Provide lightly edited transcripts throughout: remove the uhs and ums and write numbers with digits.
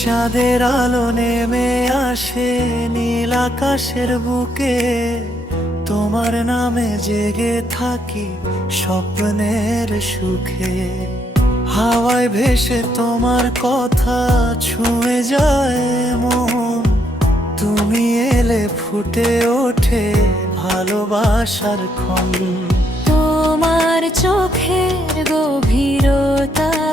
চাঁদের আলো নেমে আসে নীল আকাশের বুকে, তোমার নামে জেগে থাকি স্বপ্নের সুখে। হাওয়ায় ভেসে তোমার কথা ছুঁয়ে যায় মন, তুমি এলে ফুটে ওঠে ভালোবাসার ক্ষণ। তোমার চোখের গভীরতায়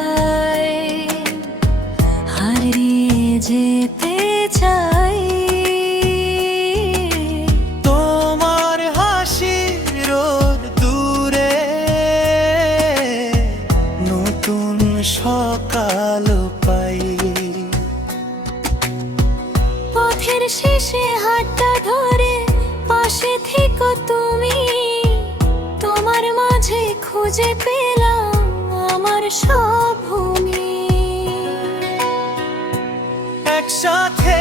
হারিয়ে যেতে চাই, তোমার হাসির রোদ দূরে নতুন সকাল পাই। পথের শেষে হাতটা ধরে পাশে থেকো তুমি, তোমার মাঝে খুঁজে পেলাম আমার সব ভূমি। একসাথে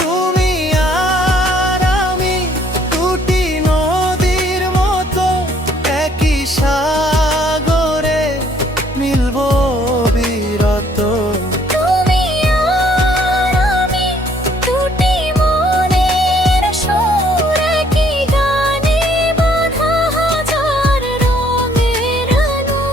তুমি আর আমি দুটি নদীর মতো, একই সাগরে মিলবো বিরত। তুমি আর আমি দুটি মনের সুর, একই গানে বাঁধা হাজার রঙের আলো।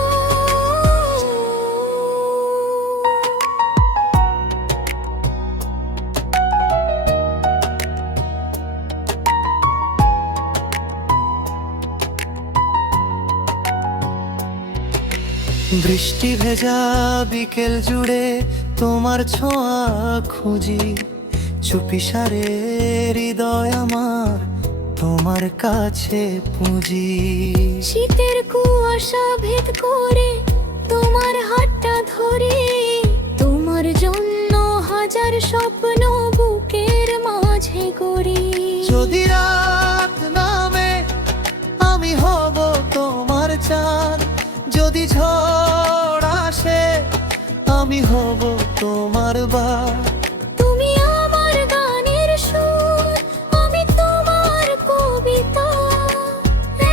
বৃষ্টি ভেজা বিকেল জুড়ে তোমার ছোঁয়া খুঁজি, চুপিসারে হৃদয় আমার তোমার কাছে পুঁজি। শীতের কুয়াশা ভেদ করে তোমার হাতটা ধরে, তোমার জন্য হাজার স্বপ্ন বুকের মাঝে গড়ি। যদি রাত নামে আমি হব তোমার চাঁদ, যদি ঝড় আসে আমি হব তোমার বাদ। তুমি আমার গানের সুর, আমি তোমার কবিতা,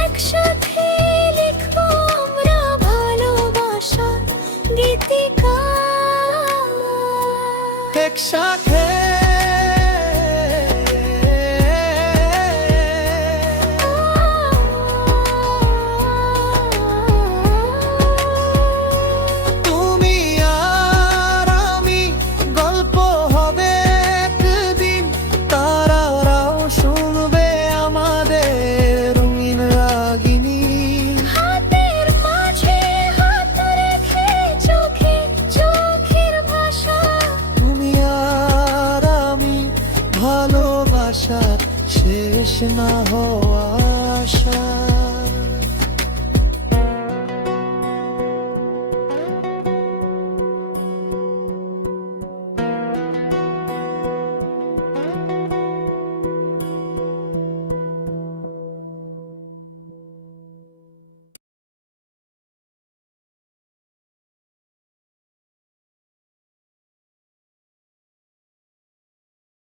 একসাথে লিখবো আমরা ভালোবাসার গীতিকা। একসাথে